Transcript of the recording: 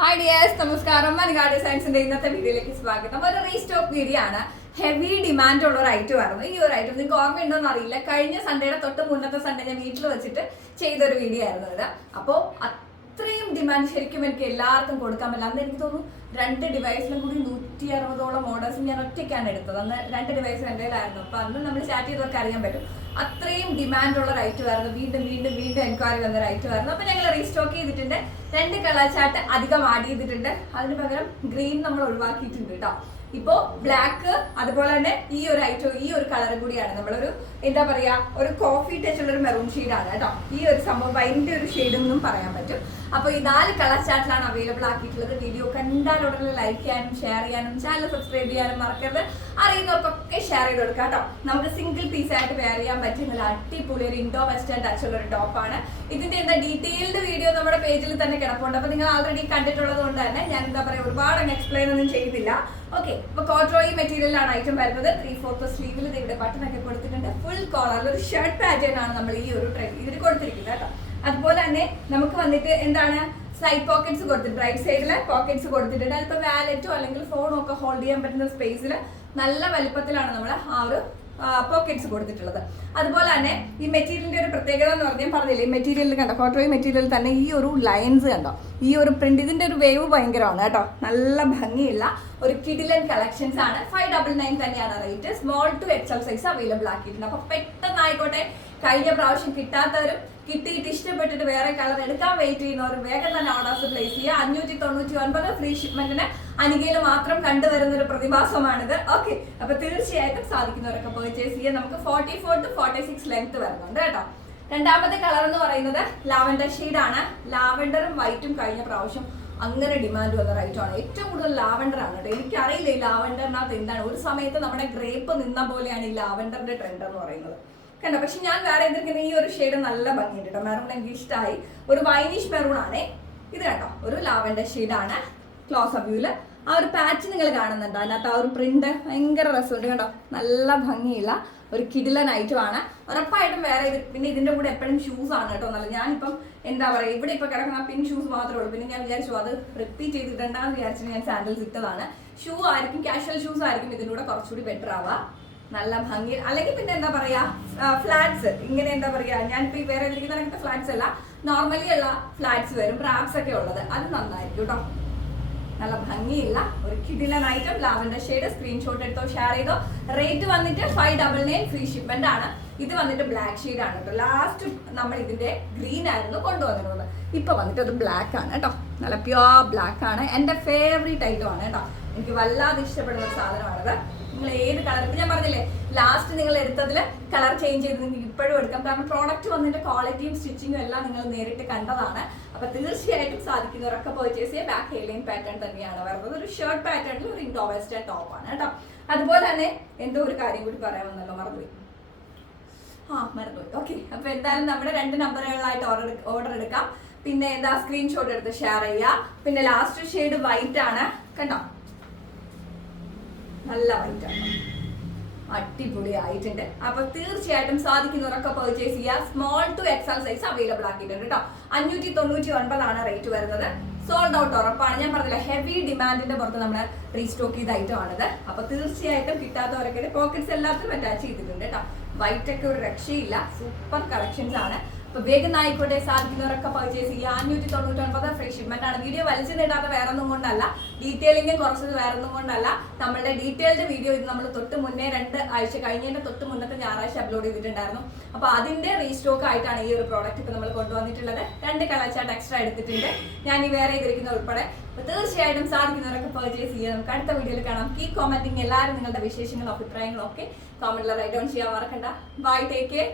Hi dears നമസ്കാരം. മലയാള സയൻസിന്റെ ഇന്നത്തെ വീഡിയോയിലേക്ക് സ്വാഗതം. ഒരു റീസ്റ്റോക്ക് വീഡിയോ ആണ് ഹെവി ഡിമാൻഡ് ഉള്ള ഒരു ഐറ്റം ആയിരുന്നു. ഈ ഒരു ഐറ്റം നിങ്ങൾക്ക് ഓർമ്മയുണ്ടോന്ന് അറിയില്ല. കഴിഞ്ഞ സൺഡേയുടെ തൊട്ട് മുന്നത്തെ സൺഡേ ഞാൻ വീട്ടിൽ വെച്ചിട്ട് ചെയ്തൊരു വീഡിയോ ആയിരുന്നു ഇത്. അപ്പോൾ അത്രയും ഡിമാൻഡ് ശരിക്കും എനിക്ക് എല്ലാവർക്കും കൊടുക്കാൻ പറ്റില്ല. അന്ന് എനിക്ക് തോന്നുന്നു രണ്ട് ഡിവൈസിലും കൂടി നൂറ്റി അറുപതോളം ഓർഡേഴ്സ് ഞാൻ ഒറ്റയ്ക്കാണ് എടുത്തത്. അന്ന് രണ്ട് ഡിവൈസ് എന്റെ കയ്യിലായിരുന്നു അപ്പോൾ അന്ന് നമ്മൾ ചാറ്റ് ചെയ്തവർക്ക് അറിയാൻ പറ്റും. അത്രയും ഡിമാൻഡ് ഉള്ള റൈറ്റ് ആയിരുന്നു വീണ്ടും വീണ്ടും വീണ്ടും എൻക്വയറി വന്ന റൈറ്റ് ആയിരുന്നു അപ്പോൾ ഞങ്ങൾ റീസ്റ്റോക്ക് ചെയ്തിട്ടുണ്ട്. രണ്ട് കളർ ചാർട്ട് അധികം ആഡ് ചെയ്തിട്ടുണ്ട്. അതിന് പകരം ഗ്രീൻ നമ്മൾ ഒഴിവാക്കിയിട്ടുണ്ട് കേട്ടോ ഇപ്പോ ബ്ലാക്ക് അതുപോലെ തന്നെ ഈ ഒരു ഐറ്റം ഈ ഒരു കളർ കൂടിയാണ്. നമ്മളൊരു എന്താ പറയാ ഒരു കോഫി ടച്ച് ഉള്ള ഒരു മെറൂൺ ഷെയ്ഡാണ് കേട്ടോ ഈ ഒരു സംഭവം അതിന്റെ ഒരു ഷെയ്ഡ് എന്നും പറയാൻ പറ്റും. അപ്പോൾ ഈ നാല് കളർ ചാർട്ടിലാണ് അവൈലബിൾ ആക്കിയിട്ടുള്ളത്. വീഡിയോ കണ്ടാൽ ഉടനെ ലൈക്ക് ചെയ്യാനും ഷെയർ ചെയ്യാനും ചാനൽ സബ്സ്ക്രൈബ് ചെയ്യാനും മറക്കരുത്. അറിയുന്നവർക്കൊക്കെ ഷെയർ ചെയ്ത് കൊടുക്കാം കേട്ടോ നമുക്ക് സിംഗിൾ പീസ് ആയിട്ട് വെയർ ചെയ്യാൻ പറ്റിയ നല്ല അടിപൊളി ഒരു ഇൻഡോ വെസ്റ്റേൺ ടച്ച് ഉള്ള ഒരു ടോപ്പാണ് ഇതിന്റെ എന്താ ഡീറ്റെയിൽഡ് വീഡിയോ നമ്മുടെ പേജിൽ തന്നെ കിടപ്പുണ്ട്. അപ്പൊ നിങ്ങൾ ആൾറെഡി കണ്ടിട്ടുള്ളത് കൊണ്ട് തന്നെ ഞാൻ എന്താ പറയുക ഒരുപാട് അങ്ങ് എക്സ്പ്ലെയിൻ ഒന്നും ചെയ്തില്ല. ഓക്കെ ഇപ്പൊ കോട്രോയി മെറ്റീരിയലാണ് ഐറ്റം വരുന്നത്. ത്രീ ഫോർത്ത് സ്ലീവിൽ ഇവിടെ ബട്ടൺ ഒക്കെ കൊടുത്തിട്ടുണ്ട്. ഫുൾ കോളർ ഒരു ഷർട്ട് പാറ്റേൺ ആണ് നമ്മൾ ഈ ഒരു ട്രെൻഡ് ഇതിൽ കൊടുത്തിരിക്കുന്നത് കേട്ടോ. അതുപോലെ തന്നെ നമുക്ക് വന്നിട്ട് എന്താണ്? സൈഡ് പോക്കറ്റ്സ് കൊടുത്തിട്ട് റൈറ്റ് സൈഡിൽ പോക്കറ്റ്സ് കൊടുത്തിട്ടുണ്ട്. അതിപ്പോൾ വാലറ്റോ അല്ലെങ്കിൽ ഫോണോ ഒക്കെ ഹോൾഡ് ചെയ്യാൻ പറ്റുന്ന സ്പേസിൽ നല്ല വലിപ്പത്തിലാണ് നമ്മൾ ആ ഒരു പോക്കറ്റ്സ് കൊടുത്തിട്ടുള്ളത്. അതുപോലെ തന്നെ ഈ മെറ്റീരിയലിന്റെ ഒരു പ്രത്യേകത എന്ന് പറഞ്ഞാൽ പറഞ്ഞില്ലേ ഈ മെറ്റീരിയലിൽ കണ്ടോ ഫോട്ടോയിൽ മെറ്റീരിയൽ തന്നെ ഈ ഒരു ലൈൻസ് കണ്ടോ ഈ ഒരു പ്രിന്റ് ഇതിന്റെ ഒരു വേവ് ഭയങ്കരമാണ് കേട്ടോ. നല്ല ഭംഗിയുള്ള ഒരു കിഡിലൻ കളക്ഷൻസ് ആണ്. ഫൈവ് ഡബിൾ നയൻ തന്നെയാണ് rate small to XL size available ആക്കിയിട്ടുണ്ട്. അപ്പോൾ പെട്ടെന്ന് ആയിക്കോട്ടെ കഴിഞ്ഞ പ്രാവശ്യം കിട്ടാത്തവരും കിട്ടിയിട്ട് ഇഷ്ടപ്പെട്ടിട്ട് വേറെ കളർ എടുക്കാൻ വെയിറ്റ് ചെയ്യുന്നവരും വേഗം തന്നെ ഓർഡേഴ്സ് പ്ലേസ് ചെയ്യുക. അഞ്ഞൂറ്റി തൊണ്ണൂറ്റി ഒൻപത് ഫ്രീ ഷിപ്മെന്റിന് അനികയിൽ മാത്രം കണ്ടുവരുന്ന ഒരു പ്രതിഭാസമാണിത്. ഓക്കെ അപ്പൊ തീർച്ചയായിട്ടും സാധിക്കുന്നവരൊക്കെ പെർച്ചേസ് ചെയ്യാൻ നമുക്ക് forty four to forty six length വരുന്നുണ്ട് കേട്ടോ. രണ്ടാമത്തെ കളർ എന്ന് പറയുന്നത് ലാവൻഡർ ആണ്. ലാവൻഡറും വൈറ്റും കഴിഞ്ഞ പ്രാവശ്യം അങ്ങനെ ഡിമാൻഡ് വന്ന റൈറ്റാണ് ഏറ്റവും കൂടുതൽ ലാവൻഡർ ആണ് കേട്ടോ. എനിക്കറിയില്ല ഈ ലാവൻഡറിനകത്ത് എന്താണ്. ഒരു സമയത്ത് നമ്മുടെ ഗ്രേപ്പ് നിന്ന പോലെയാണ് ഈ ലാവൻഡറിന്റെ ട്രെൻഡ് എന്ന് പറയുന്നത്. കണ്ടോ? പക്ഷെ ഞാൻ വേറെ എതിർക്കുന്ന ഈ ഒരു ഷെയ്ഡ് നല്ല ഭംഗിയുണ്ട് കേട്ടോ മെറൂൺ എനിക്ക് ഇഷ്ടമായി ഒരു വൈനിഷ് മെറൂൺ ആണേ. ഇത് കേട്ടോ ഒരു ലാവൻഡർ ആണ്. ക്ലോസ് അപ്യൂൽ ആ ഒരു പാച്ച് നിങ്ങൾ കാണുന്നുണ്ടോ. അതിനകത്ത് ആ ഒരു പ്രിന്റ് ഭയങ്കര രസമുണ്ട് കണ്ടോ? നല്ല ഭംഗിയുള്ള ഒരു കിടിലൻ ആണ്. ഉറപ്പായിട്ടും വേറെ ഇത് പിന്നെ ഇതിന്റെ കൂടെ എപ്പോഴും ഷൂസ് ആണ് കേട്ടോ നല്ല ഞാനിപ്പം എന്താ പറയുക ഇവിടെ ഇപ്പൊ കിടക്കുന്ന പിൻ ഷൂസ് മാത്രമേ ഉള്ളൂ. പിന്നെ ഞാൻ വിചാരിച്ചു അത് റിപ്പീറ്റ് ചെയ്തിട്ടുണ്ടെന്ന് വിചാരിച്ചിട്ട് ഞാൻ സാൻഡൽസ് ഇട്ടതാണ്. ഷൂ ആയിരിക്കും കാഷ്വൽ ഷൂസ് ആയിരിക്കും ഇതിലൂടെ കൂടെ കുറച്ചുകൂടി ബെറ്റർ ആവുക നല്ല ഭംഗി. അല്ലെങ്കിൽ പിന്നെ എന്താ പറയാ ഫ്ലാറ്റ്സ്. ഇങ്ങനെ എന്താ പറയാ ഞാൻ ഇപ്പൊ വേറെ അങ്ങനത്തെ ഫ്ലാറ്റ്സ് അല്ല നോർമലി ഉള്ള ഫ്ലാറ്റ്സ് വരും റാപ്സ് ഒക്കെ ഉള്ളത്. അത് നന്നായിരിക്കും കേട്ടോ നല്ല ഭംഗിയില്ല ഒരു കിടിലൻ ഐറ്റം ലാവൻഡർ ഷെയ്ഡ് സ്ക്രീൻഷോട്ട് എടുത്തോ ഷെയർ ചെയ്തോ. റേറ്റ് വന്നിട്ട് five double nine free shipment ആണ്. ഇത് വന്നിട്ട് ബ്ലാക്ക് ഷെയ്ഡ് ആണ് കേട്ടോ. ലാസ്റ്റ് നമ്മൾ ഇതിന്റെ ഗ്രീൻ ആയിരുന്നു കൊണ്ടുവന്നിരുന്നത്. ഇപ്പൊ വന്നിട്ട് അത് ബ്ലാക്ക് ആണ് കേട്ടോ. നല്ല പ്യുവർ ബ്ലാക്ക് ആണ്. എന്റെ ഫേവറേറ്റ് ഐറ്റം ആണ് കേട്ടോ. എനിക്ക് വല്ലാതെ ഇഷ്ടപ്പെടുന്ന ഒരു സാധനമാണത്. നിങ്ങൾ ഏത് കളർ ഞാൻ പറഞ്ഞില്ലേ ലാസ്റ്റ് നിങ്ങൾ എടുത്തതിൽ കളർ ചേഞ്ച് ചെയ്ത് നിങ്ങൾക്ക് ഇപ്പോഴും എടുക്കാം. കാരണം പ്രോഡക്റ്റ് വന്നിട്ട് ക്വാളിറ്റിയും സ്റ്റിച്ചിങ്ങും എല്ലാം നിങ്ങൾ നേരിട്ട് കണ്ടതാണ്. അപ്പൊ തീർച്ചയായിട്ടും സാധിക്കുന്നവരൊക്കെ പർച്ചേസ് ചെയ്യാൻ ബാക്ക് ഹെയിലിംഗ് പാറ്റേൺ തന്നെയാണ് വരുന്നത്. ഒരു ഷർട്ട് പാറ്റേണിൽ ഒരു ഇൻഡോ വെസ്റ്റേൺ ടോപ്പാണ് കേട്ടോ. അതുപോലെ തന്നെ എന്തോ ഒരു കാര്യം കൂടി പറയാമെന്നല്ലോ മറന്നുപോയി. ആ മറന്നുപോയി. ഓക്കെ അപ്പൊ എന്തായാലും നമ്മുടെ രണ്ട് നമ്പറുകളിലായിട്ട് ഓർഡർ ഓർഡർ എടുക്കാം. പിന്നെ എന്താ സ്ക്രീൻഷോട്ട് എടുത്ത് ഷെയർ ചെയ്യുക. പിന്നെ ലാസ്റ്റ് ഷെയ്ഡ് വൈറ്റ് ആണ്. കണ്ടോ? നല്ല വൈറ്റ് ആണ്. അടിപൊളി ആയിട്ടുണ്ട് അപ്പൊ തീർച്ചയായിട്ടും സാധിക്കുന്നവരൊക്കെ പർച്ചേസ് ചെയ്യുക. Small to XL size available ആക്കിയിട്ടുണ്ട് കേട്ടോ. അഞ്ഞൂറ്റി തൊണ്ണൂറ്റി ഒൻപതാണ് റേറ്റ് വരുന്നത്. സോൾഡ് ഔട്ട് ഉറപ്പാണ്. ഞാൻ പറഞ്ഞില്ല ഹെവി ഡിമാൻഡിന്റെ പുറത്ത് നമ്മൾ റീസ്റ്റോക്ക് ചെയ്ത ഐറ്റം ആണിത്. അപ്പൊ തീർച്ചയായിട്ടും കിട്ടാത്തവരൊക്കെ പോക്കറ്റ്സ് എല്ലാത്തിനും അറ്റാച്ച് ചെയ്തിട്ടുണ്ട് കേട്ടോ. വൈറ്റ് ഒക്കെ ഒരു രക്ഷയില്ല. സൂപ്പർ കളക്ഷൻസ് ആണ്. അപ്പൊ വേഗം ആയിക്കോട്ടെ സാധിക്കുന്നവരൊക്കെ പർച്ചേസ് ചെയ്യുക. അഞ്ഞൂറ്റി തൊണ്ണൂറ്റി ഒൻപത് ഫ്രീ ഷിപ്മെന്റ് ആണ്. വീഡിയോ വലിച്ചു നേടാതെ വേറെ ഒന്നും കൊണ്ടല്ല. ഡീറ്റെയിലിംഗ് കുറച്ചത് വേറെ ഒന്നും കൊണ്ടല്ല. നമ്മളുടെ ഡീറ്റെയിൽഡ് വീഡിയോ ഇത് നമ്മൾ തൊട്ട് മുന്നേ രണ്ട് ആഴ്ച കഴിഞ്ഞതിന്റെ തൊട്ട് മുന്നത്തെ ഞായറാഴ്ച അപ്ലോഡ് ചെയ്തിട്ടുണ്ടായിരുന്നു. അപ്പൊ അതിന്റെ റീസ്റ്റോക്ക് ആയിട്ടാണ് ഈ ഒരു പ്രോഡക്റ്റ് ഇപ്പൊ നമ്മൾ കൊണ്ടുവന്നിട്ടുള്ളത്. രണ്ട് കളർ ചാർട്ട് എക്സ്ട്രാ എടുത്തിട്ടുണ്ട്. ഞാൻ ഈ വേറെ ചെയ്തിരിക്കുന്ന ഉൾപ്പെടെ. തീർച്ചയായിട്ടും സാധിക്കുന്നവരൊക്കെ പർച്ചേസ് ചെയ്യുക. നമുക്ക് അടുത്ത വീഡിയോയിൽ കാണാം. കീ കോമന്റിങ് എല്ലാവരും നിങ്ങളുടെ വിശേഷങ്ങളും അഭിപ്രായങ്ങളും ഒക്കെ കോമന്റിൽ റൈറ്റ് ഡൗൺ ചെയ്യാൻ മറക്കണ്ട. Bye take care